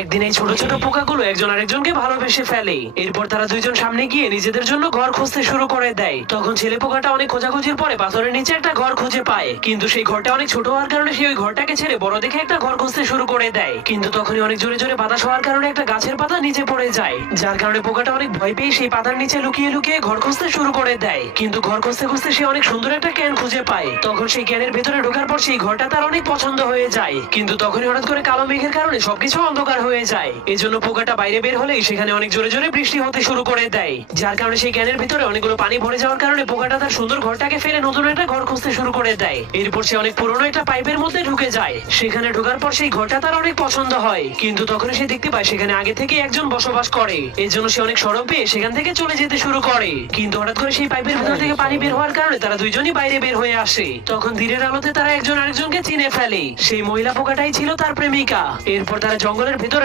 একদিন এই ছোট ছোট পোকাগুলো একজন আরেকজনকে ভালোবেসে ফেলে। এরপর তারা দুইজন সামনে গিয়ে নিজেদের জন্য ঘর খুঁজতে শুরু করে দেয়। তখন ছেলে পোকাটা অনেক খোঁজাখুঁজির পরে পাথরের নিচে একটা ঘর খুঁজে পায়, কিন্তু সেই ঘরটা অনেক ছোট হওয়ার কারণে সে ওই ঘরটাকে ছেড়ে বড় দেখে একটা ঘর খুঁজতে শুরু করে দেয়। কিন্তু তখনই অনেক জোরে জোরে বাতাস হওয়ার কারণে একটা গাছের পাতা নিচে পড়ে যায়, যার কারণে পোকাটা অনেক ভয় পেয়ে সেই পাতার নিচে লুকিয়ে লুকিয়ে ঘর খুঁজতে শুরু করে দেয়। কিন্তু ঘর খুঁজতে খুঁজতে সে অনেক সুন্দর একটা ক্যান খুঁজে পায়। তখন সেই ক্যানের ভেতরে ঢোকার পর সেই ঘরটা তার অনেক পছন্দ হয়ে যায়। কিন্তু তখনই হঠাৎ করে কালো মেঘের কারণে সবকিছু অন্ধকার হয়ে যায়। এজন্য পোকাটা বাইরে বের হলেই সেখানে অনেক জোরে জোরে বৃষ্টি হতে শুরু করে দেয়, যার কারণে সেই ক্যানের ভিতরে অনেকগুলো পানি ভরে যাওয়ার কারণে পোকাটা তার সুন্দর ঘরটাকে ফেলে নতুন একটা ঘর খুঁজতে শুরু করে দেয়। এরপর সে অনেক পুরনো একটা পাইপের মধ্যে ঢুকে যায়। সেখানে ঢোকার পর সেই ঘরটা তার অনেক পছন্দ হয়, কিন্তু তখন সে দেখতে পায় সেখানে আগে থেকে একজন বসবাস করে। এর জন্য সে অনেক সরব পেয়ে সেখান থেকে চলে যেতে শুরু করে। কিন্তু হঠাৎ করে সেই পাইপের ভিতর থেকে পানি বের হওয়ার কারণে তারা দুইজনই বাইরে বের হয়ে আসে। তখন দিনের আলোতে তারা একজন আরেকজনকে চিনে ফেলে। সেই মহিলা পোকাটাই ছিল তার প্রেমিকা। এরপর তারা জঙ্গলের ভিতরে